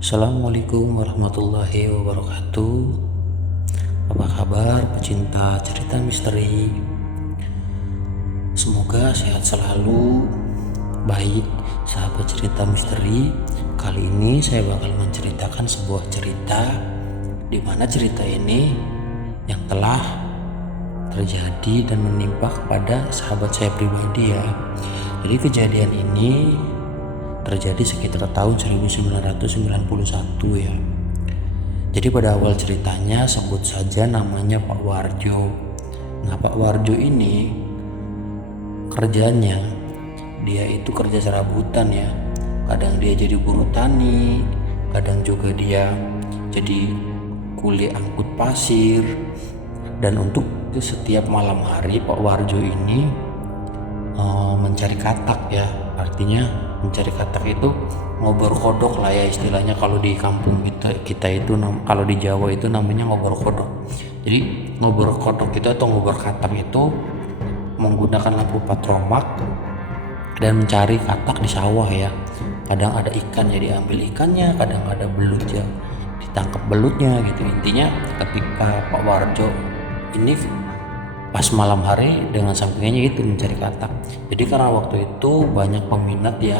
Assalamualaikum warahmatullahi wabarakatuh. Apa kabar pecinta cerita misteri? Semoga sehat selalu. Baik, sahabat cerita misteri, kali ini saya bakal menceritakan sebuah cerita di mana cerita ini yang telah terjadi dan menimpa kepada sahabat saya pribadi ya. Jadi kejadian ini terjadi sekitar tahun 1991 ya. Jadi pada awal ceritanya sebut saja namanya Pak Warjo. Nah, Pak Warjo ini kerjanya dia itu kerja serabutan ya. Kadang dia jadi buruh tani, kadang juga dia jadi kuli angkut pasir. Dan untuk setiap malam hari Pak Warjo ini mencari katak ya. Artinya mencari katak itu ngobor kodok lah ya istilahnya, kalau di kampung kita itu kalau di Jawa itu namanya ngobor kodok. Jadi ngobor kodok itu atau ngobor katak itu menggunakan lampu patromak dan mencari katak di sawah ya. Kadang ada ikan ya diambil ikannya, kadang ada belut ya ditangkap belutnya gitu. Intinya ketika Pak Warjo ini pas malam hari dengan sampingannya itu mencari katak. Jadi karena waktu itu banyak peminat ya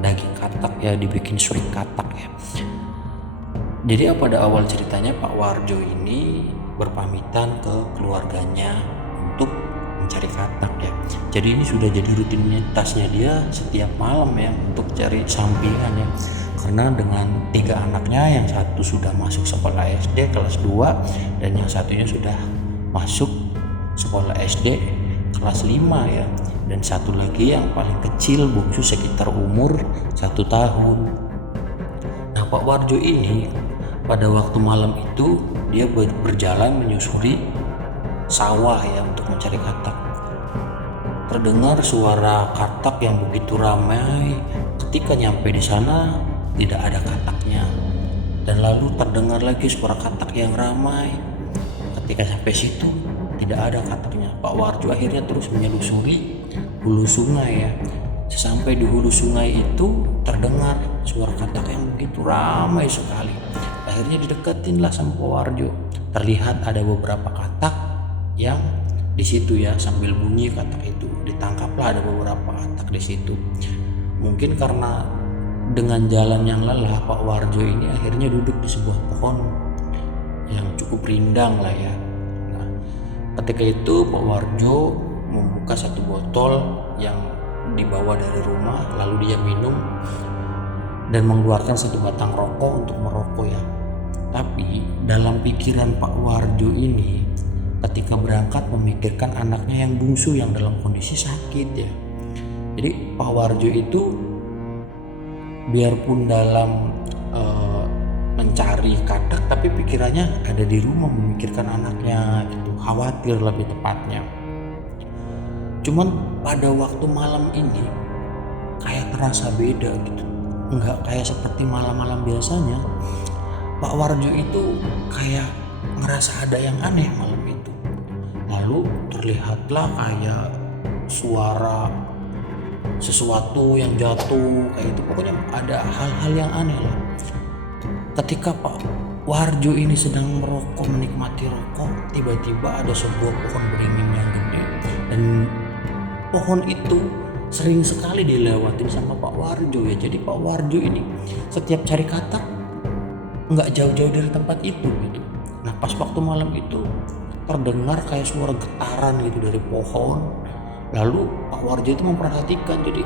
daging katak ya, dibikin suik katak ya. Jadi pada awal ceritanya Pak Warjo ini berpamitan ke keluarganya untuk mencari katak ya. Jadi ini sudah jadi rutinitasnya dia setiap malam ya untuk cari sampingan ya. Karena dengan 3 anaknya, yang satu sudah masuk sekolah SD kelas 2 dan yang satunya sudah masuk sekolah SD kelas 5 ya, dan satu lagi yang paling kecil bungsu sekitar umur 1 tahun. Nah, Pak Warjo ini pada waktu malam itu dia berjalan menyusuri sawah ya untuk mencari katak. Terdengar suara katak yang begitu ramai. Ketika nyampe di sana tidak ada kataknya, dan lalu terdengar lagi suara katak yang ramai. Ketika sampai situ tidak ada kataknya. Pak Warjo akhirnya terus menyelusuri hulu sungai ya. Sesampai di hulu sungai itu terdengar suara katak yang begitu ramai sekali. Akhirnya dideketinlah sama Pak Warjo. Terlihat ada beberapa katak yang di situ ya, sambil bunyi katak itu ditangkaplah ada beberapa katak di situ. Mungkin karena dengan jalan yang lelah, Pak Warjo ini akhirnya duduk di sebuah pohon yang cukup rindang lah ya. Nah, ketika itu Pak Warjo membuka satu botol yang dibawa dari rumah, lalu dia minum dan mengeluarkan satu batang rokok untuk merokok ya. Tapi dalam pikiran Pak Warjo ini ketika berangkat memikirkan anaknya yang bungsu yang dalam kondisi sakit ya. Jadi Pak Warjo itu biarpun dalam mencari katak, tapi pikirannya ada di rumah memikirkan anaknya gitu, khawatir lebih tepatnya. Cuman pada waktu malam ini kayak terasa beda gitu, nggak kayak seperti malam-malam biasanya. Pak Warjo itu kayak ngerasa ada yang aneh malam itu. Lalu terlihatlah kayak suara sesuatu yang jatuh kayak itu, pokoknya ada hal-hal yang aneh lah. Ketika Pak Warjo ini sedang merokok, menikmati rokok, tiba-tiba ada sebuah pohon beringin yang gede, dan pohon itu sering sekali dilewatin sama Pak Warjo ya. Jadi Pak Warjo ini setiap cari katak nggak jauh-jauh dari tempat itu gitu. Nah, pas waktu malam itu terdengar kayak suara getaran gitu dari pohon. Lalu Pak Warjo itu memperhatikan, jadi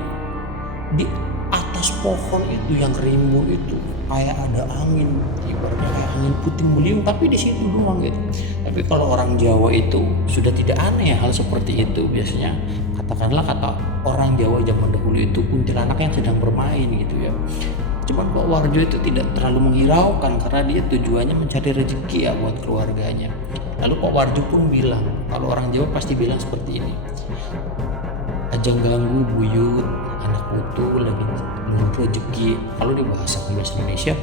di atas pohon itu yang rimbun itu kayak ada angin, ibaratnya kayak angin puting beliung, tapi di situ doang gitu. Tapi kalau orang Jawa itu sudah tidak aneh hal seperti itu. Biasanya katakanlah kata orang Jawa zaman dahulu itu kuntilanak yang sedang bermain gitu ya. Cuman Pak Warjo itu tidak terlalu menghiraukan karena dia tujuannya mencari rezeki ya buat keluarganya. Lalu Pak Warjo pun bilang, kalau orang Jawa pasti bilang seperti ini, aja ganggu buyut, anak putu lagi belum rezeki. Kalau di bahasa Indonesia,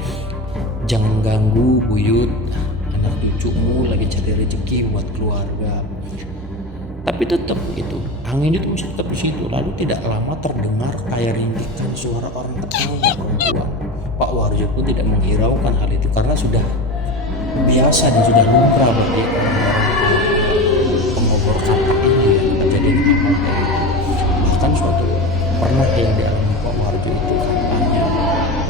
jangan ganggu buyut, anak cucumu lagi cari rezeki buat keluarga. Tapi tetap itu angin itu masih tetap di situ. Lalu tidak lama terdengar kayak rintikan suara orang ketawa perempuan. Pak Warjo Warjo pun tidak menghiraukan hal itu karena sudah biasa dan sudah lumrah bagi pengobor katak ini ya kejadian hal kayak gitu. Bahkan suatu pernah yang dialami Pak Warjo itu katanya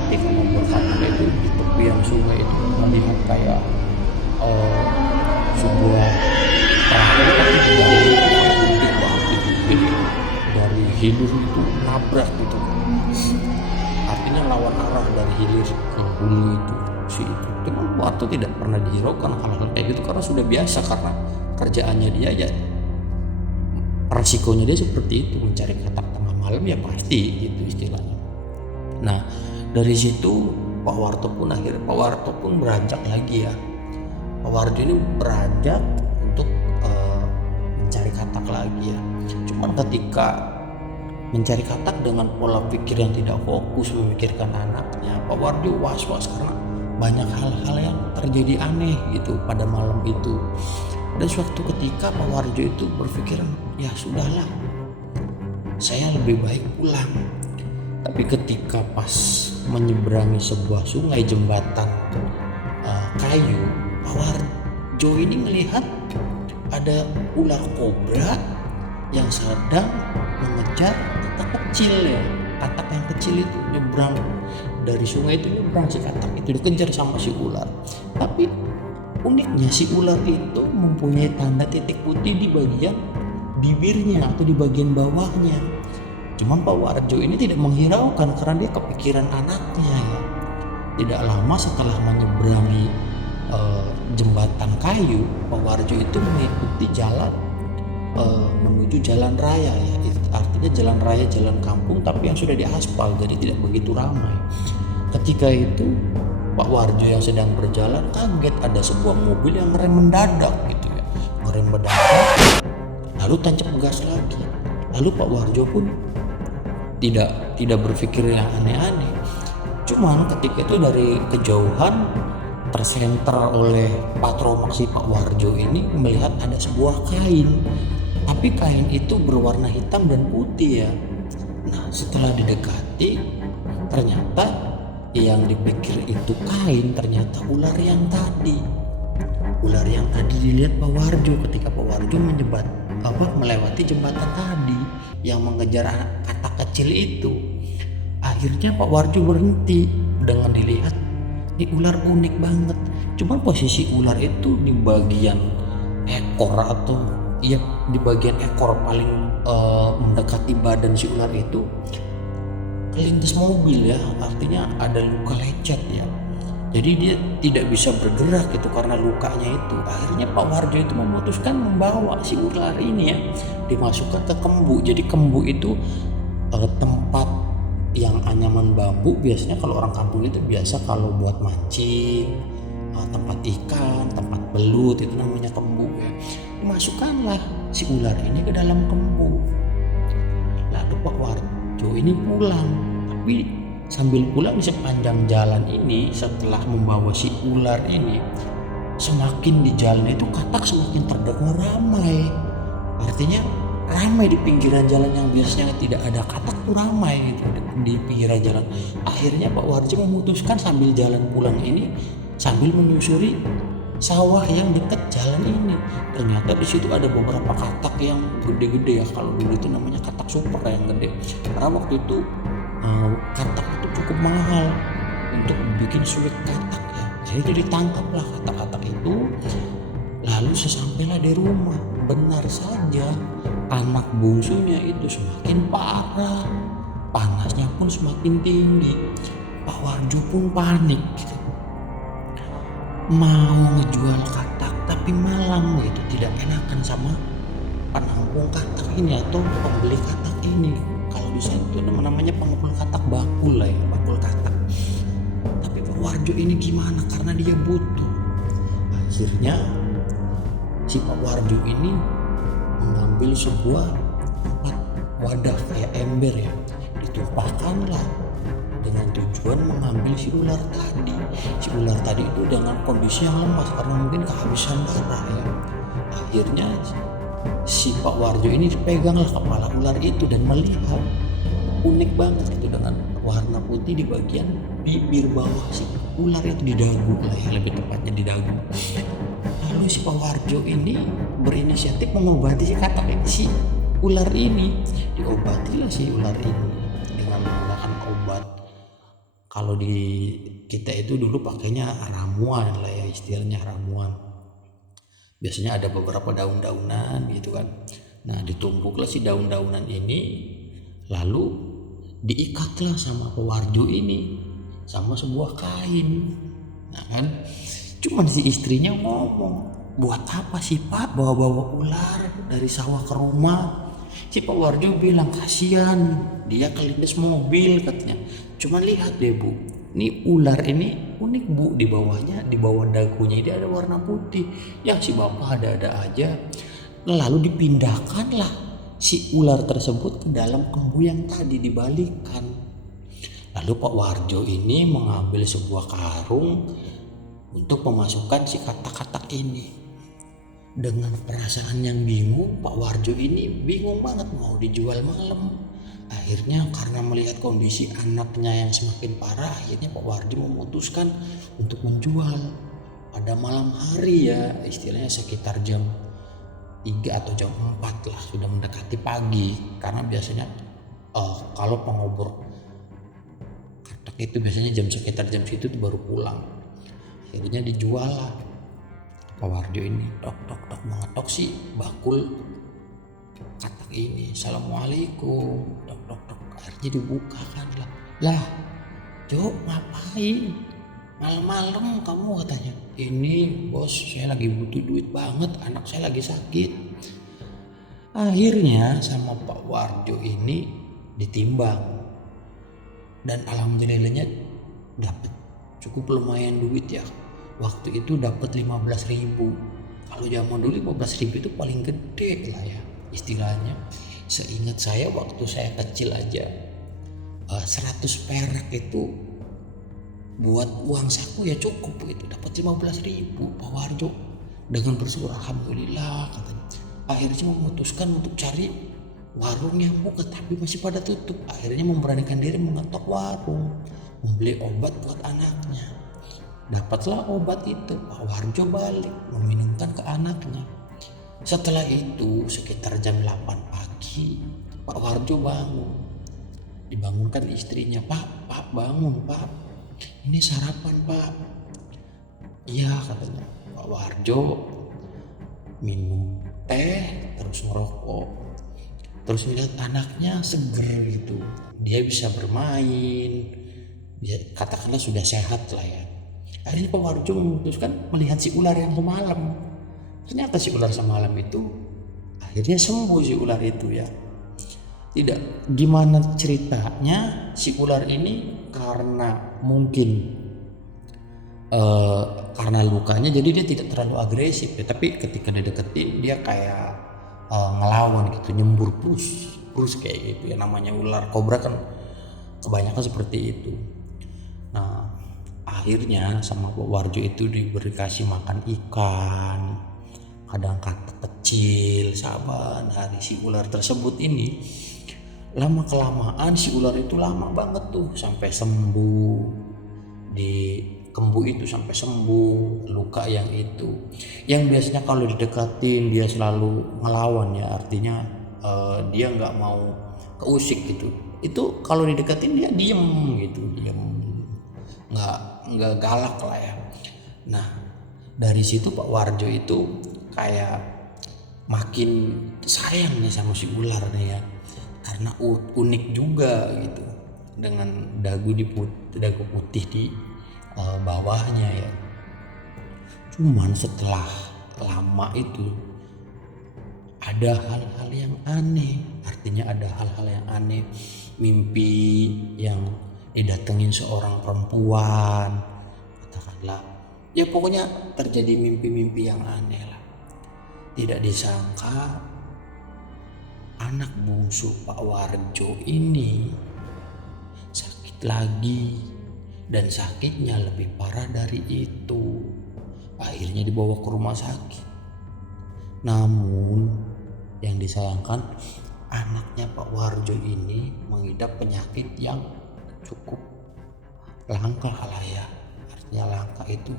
ketika mengobor katak itu di tepian sungai itu melihat kayak sebuah perahu tapi di dalam putih banget gitu. Dari hilir itu nabrak gitu kan, artinya lawan arah dari hilir ke hulu itu si itu. Cuman waktu tidak pernah dihiraukan hal-hal kayak gitu karena sudah biasa, karena kerjaannya dia ya resikonya dia seperti itu, mencari katak tengah malam ya pasti gitu istilahnya. Nah dari situ Pak Warto pun beranjak lagi ya. Pak Warjo ini beranjak untuk mencari katak lagi ya. Cuman ketika mencari katak dengan pola pikir yang tidak fokus memikirkan anaknya, Pak Warjo was-was karena banyak hal-hal yang terjadi aneh gitu pada malam itu. Dan suatu ketika Pak Warjo itu berpikir, ya sudahlah, saya lebih baik pulang. Tapi ketika pas menyeberangi sebuah sungai jembatan kayu, Pak Warjo ini melihat ada ular kobra yang sedang mengejar katak kecil ya. Katak yang kecil itu nyebrang dari sungai, itu nyebrang si katak itu dikejar sama si ular. Tapi uniknya si ular itu mempunyai tanda titik putih di bagian bibirnya atau di bagian bawahnya. Cuman Pak Warjo ini tidak menghiraukan karena dia kepikiran anaknya ya. Tidak lama setelah menyeberangi jembatan kayu, Pak Warjo itu mengikuti jalan menuju jalan raya ya. Artinya jalan raya, jalan kampung tapi yang sudah diaspal, jadi tidak begitu ramai. Ketika itu Pak Warjo yang sedang berjalan kaget ada sebuah mobil yang ngerem mendadak gitu ya. Ngerem mendadak lalu tancap gas lagi. Lalu Pak Warjo pun tidak berpikir yang aneh-aneh. Cuman ketika itu dari kejauhan tersenter oleh patromak si Pak Warjo ini melihat ada sebuah kain, tapi kain itu berwarna hitam dan putih ya. Nah setelah didekati ternyata yang dipikir itu kain, ternyata ular yang tadi dilihat Pak Warjo ketika Pak Warjo melewati jembatan tadi yang mengejar katak kecil itu. Akhirnya Pak Warjo berhenti dengan dilihat ini ular unik banget. Cuma posisi ular itu di bagian ekor atau ya di bagian ekor paling mendekati badan si ular itu kelindes mobil ya, artinya ada luka lecet ya. Jadi dia tidak bisa bergerak gitu karena lukanya itu. Akhirnya Pak Warjo itu memutuskan membawa si ular ini ya dimasukkan ke kembu. Jadi kembu itu tempat yang anyaman bambu, biasanya kalau orang kampung itu biasa kalau buat mancing, tempat ikan, tempat belut, itu namanya kembu ya. Dimasukkanlah si ular ini ke dalam kembu. Lalu Pak Warjo ini pulang, tapi sambil pulang di sepanjang jalan ini setelah membawa si ular ini, semakin di jalan itu katak semakin terdengar ramai. Artinya ramai di pinggiran jalan yang biasanya tidak ada katak tuh ramai gitu di pinggiran jalan. Akhirnya Pak Warjo memutuskan sambil jalan pulang ini sambil menyusuri sawah yang dekat jalan ini. Ternyata di situ ada beberapa katak yang gede-gede ya, kalau dulu itu namanya katak super yang gede. Karena waktu itu katak itu cukup mahal untuk bikin sulit katak ya. Jadi ditangkaplah katak-katak itu. Lalu sesampainya di rumah, benar saja anak bungsunya itu semakin parah, panasnya pun semakin tinggi. Pak Warjo pun panik gitu. Mau ngejual katak tapi malang gitu, tidak enakan sama penampung katak ini atau pembeli katak ini. Kalau di sana itu namanya pengepul katak, bakul lah ya, bakul katak. Tapi Pak Warjo ini gimana, karena dia butuh. Akhirnya si Pak Warjo ini mengambil sebuah wadah kayak ember ya, ditumpahkanlah dengan tujuan mengambil si ular tadi. Si ular tadi itu dengan kondisi yang lemas karena mungkin kehabisan darah ya. Akhirnya si Pak Warjo ini dipeganglah kepala ular itu dan melihat unik banget itu dengan warna putih di bagian bibir bawah si ular itu, di dagu lah ya, lebih tepatnya di dagu. Lalu si Pak Warjo ini berinisiatif mengobati si ular ini. Diobatilah si ular ini dengan menggunakan obat. Kalau di kita itu dulu pakainya ramuan lah ya, istilahnya ramuan. Biasanya ada beberapa daun-daunan gitu kan. Nah, ditumpuklah si daun-daunan ini, lalu diikatlah sama pewarjo ini sama sebuah kain. Nah kan, cuman si istrinya ngomong, buat apa sih Pak bawa-bawa ular dari sawah ke rumah? Si Pak Warjo bilang, kasihan dia kelindes mobil katanya. Cuman lihat deh Bu, ini ular ini unik Bu, di bawahnya, di bawah dagunya ini ada warna putih. Yang si bapak ada-ada aja. Lalu dipindahkanlah si ular tersebut ke dalam kembu yang tadi dibalikan. Lalu Pak Warjo ini mengambil sebuah karung untuk memasukkan si katak-katak ini. Dengan perasaan yang bingung, Pak Warjo ini bingung banget mau dijual malam. Akhirnya karena melihat kondisi anaknya yang semakin parah, akhirnya Pak Warjo memutuskan untuk menjual pada malam hari ya, istilahnya sekitar jam 3 atau jam 4 lah, sudah mendekati pagi. Karena biasanya kalau pengobor katak itu biasanya sekitar jam situ baru pulang. Akhirnya dijual lah. Pak Warjo ini tok mengetok si bakul katak ini. Assalamualaikum, tok. Akhirnya dibuka kan lah. Lah, Jo ngapain? Malam-malam kamu, katanya. Ini bos, saya lagi butuh duit banget, anak saya lagi sakit. Akhirnya sama Pak Warjo ini ditimbang. Dan alhamdulillahnya dapat cukup lumayan duit ya. Waktu itu dapat 15.000. Kalau zaman dulu 15.000 itu paling gede lah ya istilahnya. Seingat saya waktu saya kecil aja 100 perak itu buat uang saku ya cukup gitu. Dapat 15.000. Pak Warjo dengan bersyukur alhamdulillah katanya. Akhirnya memutuskan untuk cari warung yang buka tapi masih pada tutup. Akhirnya memberanikan diri mengetok warung, membeli obat buat anaknya. Dapatlah obat itu, Pak Warjo balik meminumkan ke anaknya. Setelah itu sekitar jam 8 pagi Pak Warjo bangun. Dibangunkan istrinya, Pak bangun Pak, ini sarapan Pak. Iya katanya. Pak Warjo minum teh terus ngerokok, terus melihat anaknya seger gitu, dia bisa bermain, dia katakanlah sudah sehat lah ya. Akhirnya Pak Warjo memutuskan melihat si ular yang semalam. Ternyata si ular semalam itu akhirnya sembuh si ular itu ya. Tidak, gimana ceritanya si ular ini karena mungkin karena lukanya jadi dia tidak terlalu agresif ya. Tapi ketika dideketin dia kayak ngelawan gitu, nyembur plus kayak gitu ya, namanya ular kobra kan kebanyakan seperti itu. Nah akhirnya sama Pak Warjo itu kasih makan ikan, kadang katak kecil, saban. Hari si ular tersebut ini lama kelamaan si ular itu lama banget tuh sampai sembuh, di kembu itu sampai sembuh luka yang itu. Yang biasanya kalau didekatin dia selalu ngelawan ya, artinya dia nggak mau keusik gitu. Itu kalau didekatin dia diem gitu, nggak galak lah ya. Nah dari situ Pak Warjo itu kayak makin sayang nih sama si ular nih ya, karena unik juga gitu dengan dagu putih di bawahnya ya. Cuman setelah lama itu ada hal-hal yang aneh, artinya ada hal-hal yang aneh, mimpi yang didatengin seorang perempuan, katakanlah ya, pokoknya terjadi mimpi-mimpi yang aneh lah. Tidak disangka anak bungsu Pak Warjo ini sakit lagi, dan sakitnya lebih parah dari itu. Akhirnya dibawa ke rumah sakit. Namun yang disayangkan anaknya Pak Warjo ini mengidap penyakit yang cukup langka lah ya. Artinya langka itu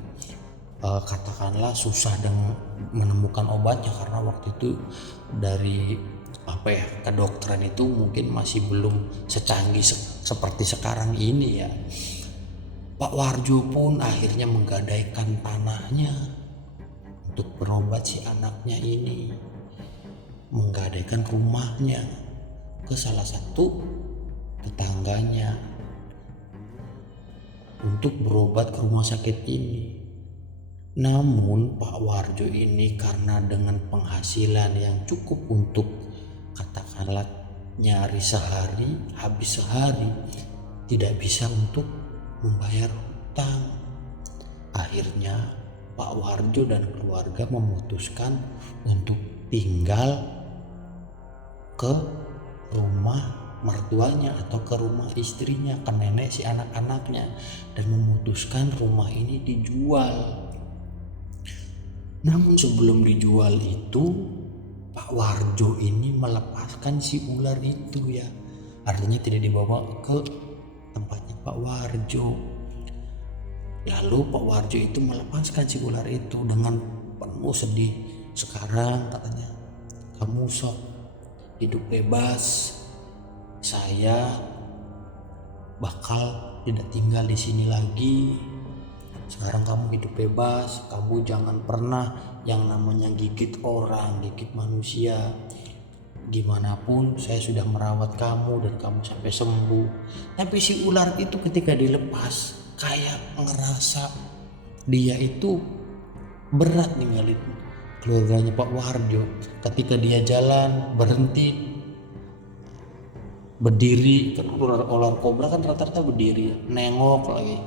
katakanlah susah dengan menemukan obatnya, karena waktu itu dari kedokteran itu mungkin masih belum secanggih seperti sekarang ini ya. Pak Warjo pun akhirnya menggadaikan tanahnya untuk berobat si anaknya ini, menggadaikan rumahnya ke salah satu tetangganya untuk berobat ke rumah sakit ini. Namun Pak Warjo ini karena dengan penghasilan yang cukup untuk katakanlah nyari sehari habis sehari, tidak bisa untuk membayar hutang. Akhirnya Pak Warjo dan keluarga memutuskan untuk tinggal ke rumah mertuanya atau ke rumah istrinya, ke nenek si anak-anaknya, dan memutuskan rumah ini dijual. Namun sebelum dijual itu Pak Warjo ini melepaskan si ular itu ya. Artinya tidak dibawa ke tempatnya Pak Warjo. Lalu Pak Warjo itu melepaskan si ular itu dengan penuh sedih. Sekarang katanya, kamu sok hidup bebas, saya bakal tidak tinggal di sini lagi. Sekarang kamu hidup bebas, kamu jangan pernah yang namanya gigit orang, gigit manusia. Gimana pun saya sudah merawat kamu dan kamu sampai sembuh. Tapi si ular itu ketika dilepas kayak ngerasa dia itu berat ninggalin keluarganya Pak Warjo. Ketika dia jalan berhenti, berdiri, kan ular kobra kan rata-rata berdiri, nengok lagi,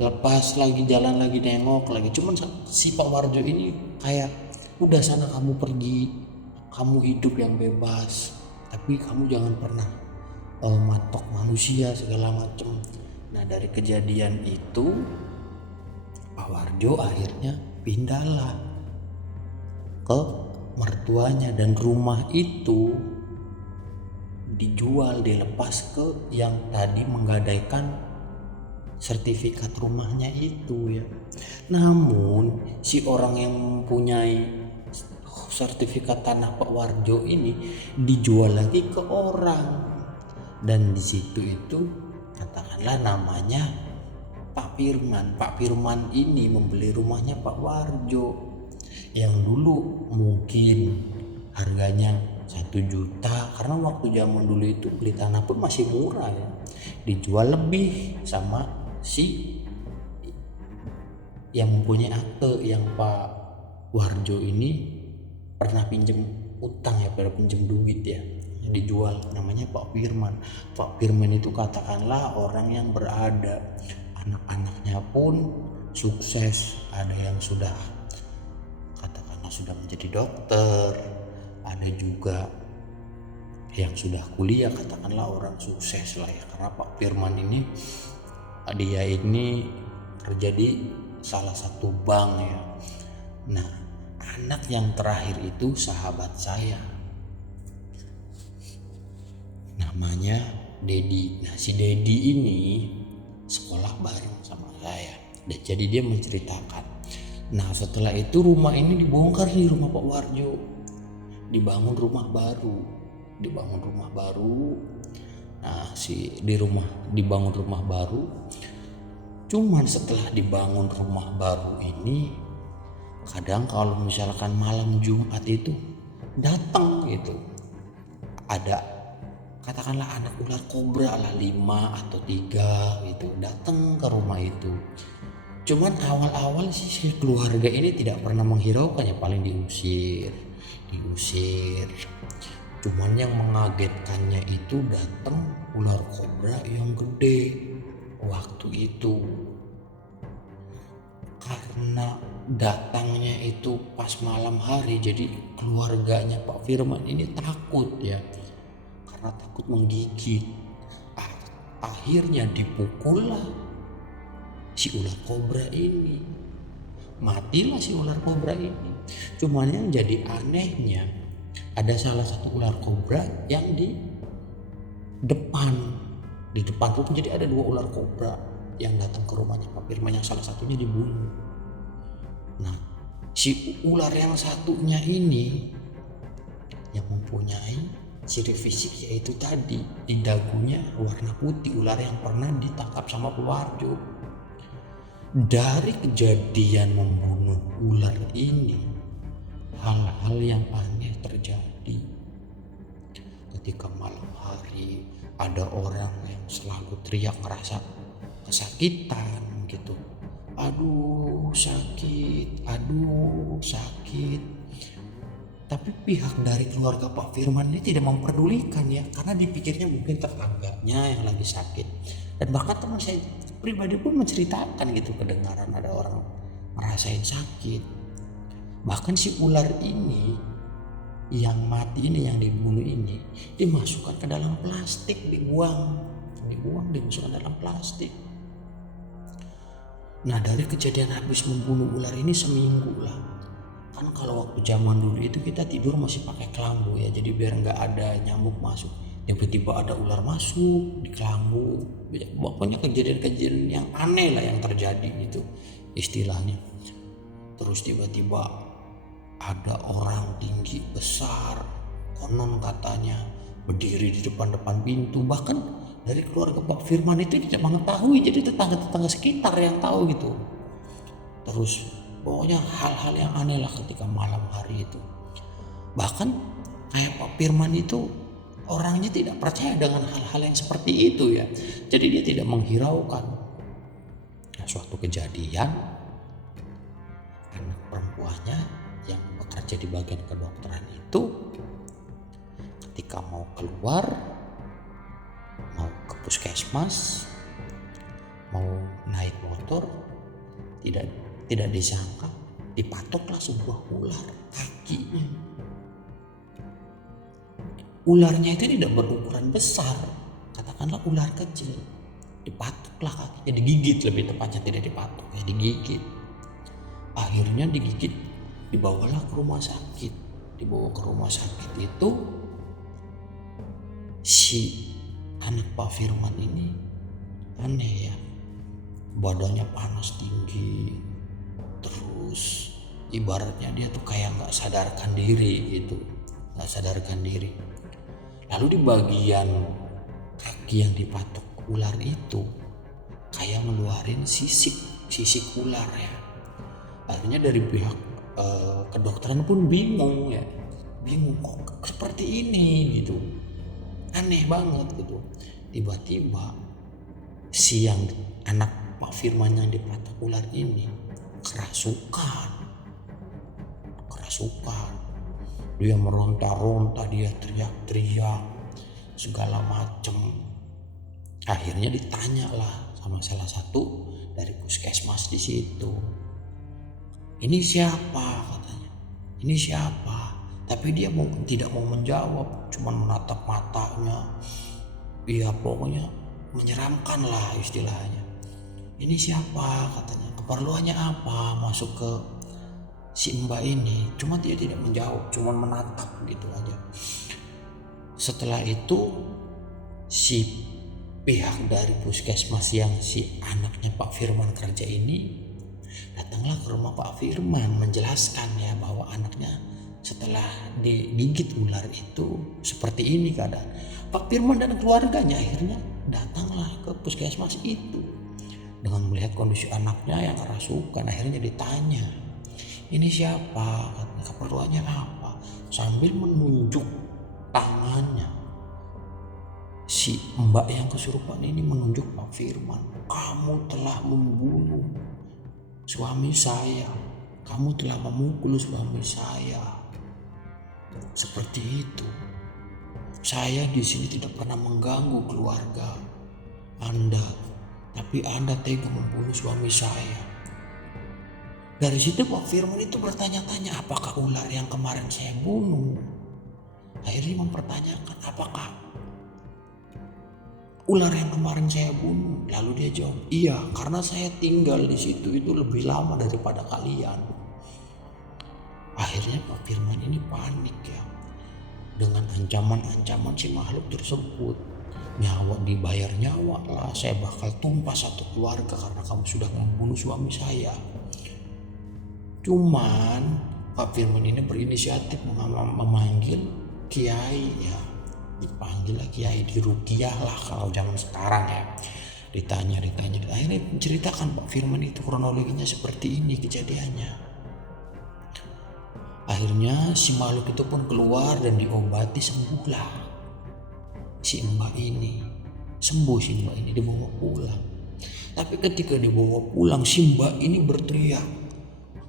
lepas lagi, jalan lagi, nengok lagi. Cuman si Pak Warjo ini kayak, udah sana kamu pergi, kamu hidup yang bebas, tapi kamu jangan pernah matok manusia segala macem. Nah dari kejadian itu Pak Warjo akhirnya pindahlah ke mertuanya, dan rumah itu dijual, dilepas ke yang tadi menggadaikan sertifikat rumahnya itu ya. Namun si orang yang mempunyai sertifikat tanah Pak Warjo ini dijual lagi ke orang, dan di situ itu katakanlah namanya Pak Firman. Pak Firman ini membeli rumahnya Pak Warjo yang dulu mungkin harganya 1 juta, karena waktu zaman dulu itu beli tanah pun masih murah ya, dijual lebih sama si yang mempunyai akte, yang Pak Warjo ini pernah pinjem utang ya, pernah pinjem duit ya, dijual, namanya Pak Firman. Pak Firman itu katakanlah orang yang berada, anak-anaknya pun sukses, ada yang sudah katakanlah sudah menjadi dokter, ada juga yang sudah kuliah, katakanlah orang sukses lah ya. Karena Pak Firman ini dia ini kerja di salah satu bank ya. Nah anak yang terakhir itu sahabat saya, namanya Dedi. Nah si Dedi ini sekolah bareng sama saya, dan jadi dia menceritakan, nah setelah itu rumah ini dibongkar nih, rumah Pak Warjo, dibangun rumah baru. Nah dibangun rumah baru. Cuman setelah dibangun rumah baru ini, kadang kalau misalkan malam Jumat itu datang gitu, ada katakanlah anak ular kobra lah 5 atau 3 gitu datang ke rumah itu. Cuman awal-awal sih si keluarga ini tidak pernah menghiraukannya, paling diusir. Cuman yang mengagetkannya itu datang ular kobra yang gede waktu itu. Karena datangnya itu pas malam hari, jadi keluarganya Pak Firman ini takut ya, karena takut menggigit. Akhirnya dipukullah si ular kobra ini, matilah si ular kobra ini. Cuman yang jadi anehnya, ada salah satu ular kobra yang di depan di depan rumah. Jadi ada 2 ular kobra yang datang ke rumahnya Pak Firman, yang salah satunya dibunuh. Nah, si ular yang satunya ini yang mempunyai ciri fisik yaitu tadi di dagunya warna putih, ular yang pernah ditangkap sama Puarjo. Dari kejadian membunuh ular ini, hal-hal yang aneh terjadi. Ketika malam hari ada orang yang selalu teriak ngerasa kesakitan gitu. Aduh sakit, aduh sakit. Tapi pihak dari keluarga Pak Firman ini tidak memperdulikan ya, karena dipikirnya mungkin tetangganya yang lagi sakit. Dan bahkan teman saya pribadi pun menceritakan gitu, kedengaran ada orang ngerasain sakit. Bahkan si ular ini yang mati ini, yang dibunuh ini, dimasukkan ke dalam plastik, dimasukkan dalam plastik. Nah, dari kejadian habis membunuh ular ini seminggu lah. Kan kalau waktu zaman dulu itu kita tidur masih pakai kelambu ya, jadi biar nggak ada nyamuk masuk. Tiba-tiba ada ular masuk di kelambu. Pokoknya kejadian-kejadian yang aneh lah yang terjadi gitu istilahnya. Terus tiba-tiba ada orang tinggi besar, konon katanya berdiri di depan pintu. Bahkan dari keluarga Pak Firman itu tidak mengetahui, jadi tetangga-tetangga sekitar yang tahu gitu. Terus pokoknya hal-hal yang aneh lah ketika malam hari itu. Bahkan kayak Pak Firman itu orangnya tidak percaya dengan hal-hal yang seperti itu ya. Jadi dia tidak menghiraukan. Nah, suatu kejadian, anak perempuannya yang bekerja di bagian kedokteran itu ketika mau keluar, mau ke puskesmas, mau naik motor, tidak disangka dipatoklah sebuah ular kakinya. Ularnya itu tidak berukuran besar, katakanlah ular kecil. Dipatoklah kakinya, digigit lebih tepatnya, tidak dipatok ya, digigit. Akhirnya digigit, dibawalah ke rumah sakit. Dibawa ke rumah sakit itu si anak Pak Firman ini aneh ya, badannya panas tinggi, terus ibaratnya dia tuh kayak nggak sadarkan diri gitu, nggak sadarkan diri. Lalu di bagian kaki yang dipatok ular itu kayak ngeluarin sisik ular ya. Akhirnya dari pihak kedokteran pun bingung kok seperti ini gitu, aneh banget gitu. Tiba-tiba si yang anak Pak Firman yang dipatok ular ini kerasukan. Dia meronta-ronta, dia teriak-teriak segala macem. Akhirnya ditanya lah sama salah satu dari puskesmas di situ. Ini siapa katanya? Ini siapa? Tapi dia tidak mau menjawab, cuma menatap matanya. Iya pokoknya menyeramkan lah istilahnya. Ini siapa katanya? Keperluannya apa masuk ke si mbak ini? Cuma dia tidak menjawab, cuma menatap gitu aja. Setelah itu si pihak dari puskesmas yang si anaknya Pak Firman kerja ini datanglah ke rumah Pak Firman menjelaskan ya bahwa anaknya setelah digigit ular itu seperti ini keadaan. Pak Firman dan keluarganya akhirnya datanglah ke puskesmas itu dengan melihat kondisi anaknya yang kerasukan. Akhirnya ditanya, ini siapa? Keperluannya apa? Sambil menunjuk tangannya, si mbak yang kesurupan ini menunjuk Pak Firman. Kamu telah membunuh suami saya. Kamu telah memukul suami saya. Seperti itu. Saya di sini tidak pernah mengganggu keluarga Anda, tapi Anda tega membunuh suami saya. Dari situ Pak Firman itu bertanya-tanya, apakah ular yang kemarin saya bunuh? Akhirnya mempertanyakan, apakah ular yang kemarin saya bunuh? Lalu dia jawab, iya, karena saya tinggal di situ itu lebih lama daripada kalian. Akhirnya Pak Firman ini panik ya dengan ancaman-ancaman si makhluk tersebut. nyawa dibayar nyawa lah, saya bakal tumpas satu keluarga karena kamu sudah membunuh suami saya. Cuman Pak Firman ini berinisiatif memanggil kiai ya, dipanggil lah kiai, diruqyah lah kalau zaman sekarang ya. Ditanya akhirnya menceritakan Pak Firman itu kronologinya seperti ini kejadiannya. Akhirnya si makhluk itu pun keluar dan diobati, sembuhlah si mbak ini. Sembuh si mbak ini, dibawa pulang. Tapi ketika dibawa pulang si mbak ini berteriak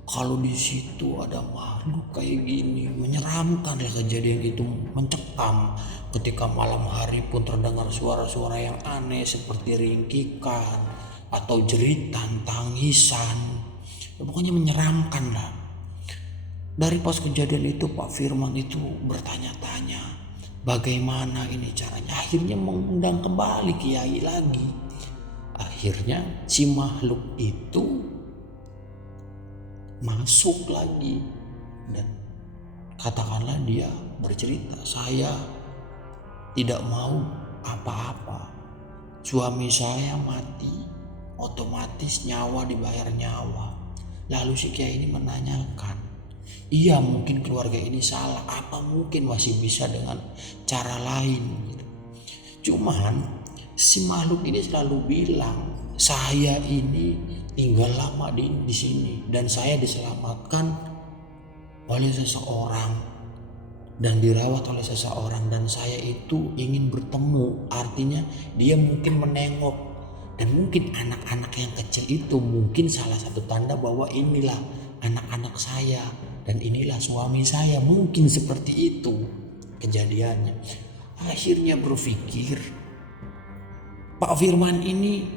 kalau di situ ada makhluk kayak gini, menyeramkan lah. Kejadian itu mencekam. Ketika malam hari pun terdengar suara-suara yang aneh seperti ringkikan atau jeritan, tangisan. Pokoknya menyeramkan lah. Dari pas kejadian itu Pak Firman itu bertanya-tanya bagaimana ini caranya. Akhirnya mengundang kembali kiai lagi. Akhirnya si makhluk itu masuk lagi dan katakanlah dia bercerita, saya tidak mau apa-apa, suami saya mati, otomatis nyawa dibayar nyawa. Lalu si kiai ini menanyakan, iya mungkin keluarga ini salah, apa mungkin masih bisa dengan cara lain gitu. Cuman si makhluk ini selalu bilang, saya ini tinggal lama di sini dan saya diselamatkan oleh seseorang dan dirawat oleh seseorang, dan saya itu ingin bertemu. Artinya dia mungkin menengok, dan mungkin anak-anak yang kecil itu mungkin salah satu tanda bahwa inilah anak-anak saya dan inilah suami saya, mungkin seperti itu kejadiannya. Akhirnya berpikir Pak Firman ini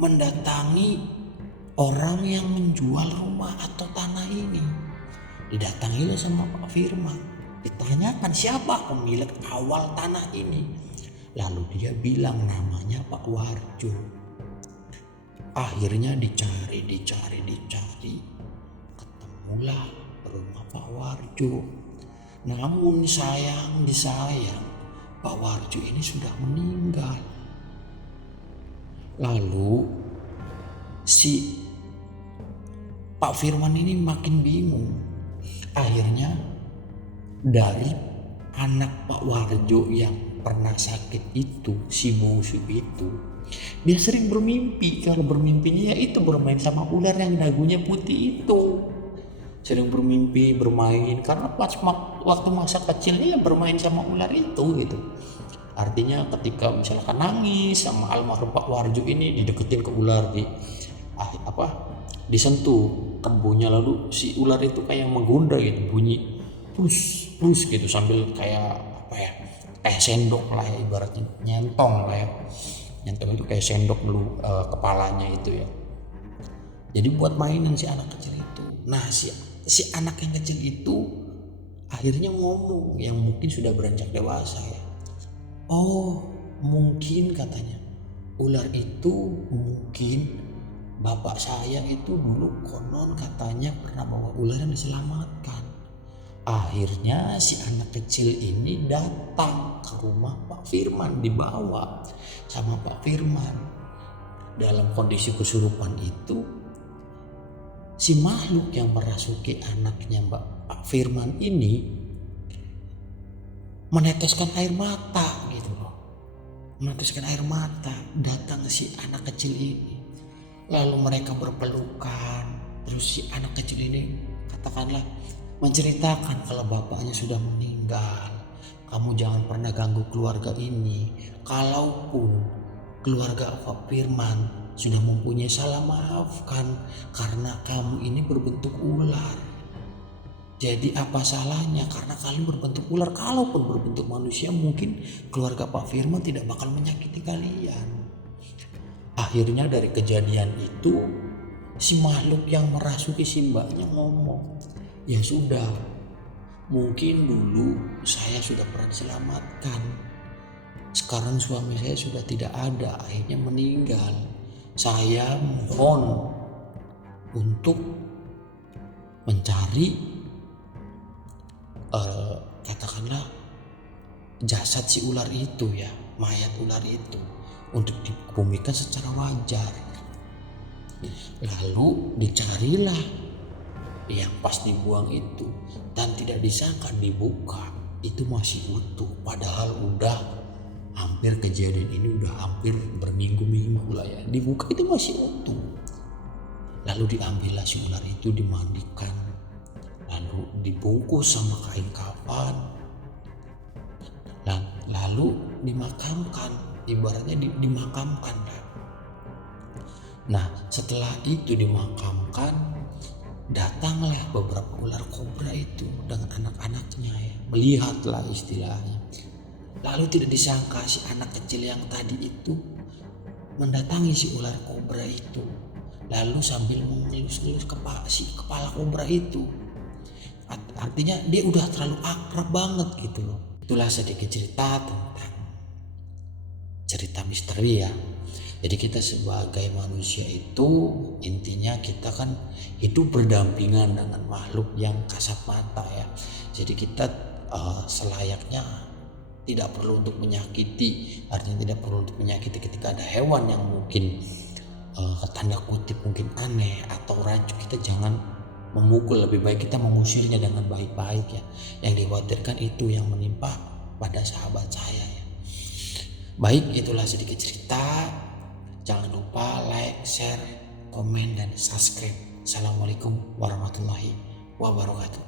mendatangi orang yang menjual rumah atau tanah ini. Didatangilah sama Pak Firman, ditanyakan siapa pemilik awal tanah ini. Lalu dia bilang namanya Pak Warjo. Akhirnya dicari, ketemulah rumah Pak Warjo. Namun sayang Pak Warjo ini sudah meninggal. Lalu si Pak Firman ini makin bingung. Akhirnya dari anak Pak Warjo yang pernah sakit itu, si Busu itu, dia sering bermimpi. Kalau bermimpinya ya itu bermain sama ular yang dagunya putih itu. Sering bermimpi bermain karena pas waktu masa kecilnya bermain sama ular itu gitu. Artinya ketika misalkan nangis sama almarhum Pak Warjo ini dideketin ke ular, disentuh kembunnya, lalu si ular itu kayak menggunda gitu, bunyi plus gitu sambil kayak kayak sendok lah ya, ibaratnya nyentong lah ya. Nyentong itu kayak sendok dulu kepalanya itu ya. Jadi buat mainan si anak kecil itu. Nah si anak yang kecil itu akhirnya ngomong, yang mungkin sudah beranjak dewasa ya. Oh mungkin katanya ular itu mungkin bapak saya itu dulu konon katanya pernah bawa ular yang diselamatkan. Akhirnya si anak kecil ini datang ke rumah Pak Firman, dibawa sama Pak Firman. Dalam kondisi kesurupan itu, si makhluk yang merasuki anaknya Pak Firman ini meneteskan air mata gitu loh. Meneteskan air mata datang si anak kecil ini. Lalu mereka berpelukan. Terus si anak kecil ini katakanlah menceritakan kalau bapaknya sudah meninggal. Kamu jangan pernah ganggu keluarga ini. Kalaupun keluarga Pak Firman sudah mempunyai salah, maafkan karena kamu ini berbentuk ular. Jadi apa salahnya karena kalian berbentuk ular? Kalaupun berbentuk manusia mungkin keluarga Pak Firman tidak bakal menyakiti kalian. Akhirnya dari kejadian itu si makhluk yang merasuki si mbaknya ngomong, ya sudah, mungkin dulu saya sudah pernah diselamatkan. Sekarang suami saya sudah tidak ada, akhirnya meninggal. Saya mohon untuk mencari katakanlah jasad si ular itu ya. mayat ular itu untuk dikebumikan secara wajar. Lalu dicarilah yang pas dibuang itu, dan tidak disangka dibuka itu masih utuh, padahal udah hampir kejadian ini udah hampir berminggu-minggu lah ya. Dibuka itu masih utuh. Lalu diambillah si ular itu, dimandikan, lalu dibungkus sama kain kafan, lalu dimakamkan, ibaratnya dimakamkan. Nah, setelah itu dimakamkan, datanglah beberapa ular kobra itu dengan anak-anaknya ya, melihatlah istilahnya. Lalu tidak disangka si anak kecil yang tadi itu mendatangi si ular kobra itu, lalu sambil mengelus-elus kepala kobra itu. Artinya dia udah terlalu akrab banget gitu loh. Itulah sedikit cerita tentang cerita misteri ya. Jadi kita sebagai manusia itu intinya kita kan hidup berdampingan dengan makhluk yang kasat mata ya. Jadi kita selayaknya tidak perlu untuk menyakiti, artinya tidak perlu untuk menyakiti ketika ada hewan yang mungkin tanda kutip mungkin aneh atau rancu, kita jangan memukul, lebih baik kita mengusirnya dengan baik-baik ya. Yang dikhawatirkan itu yang menimpa pada sahabat saya ya. Baik, itulah sedikit cerita. Jangan lupa like, share, komen, dan subscribe. Assalamualaikum warahmatullahi wabarakatuh.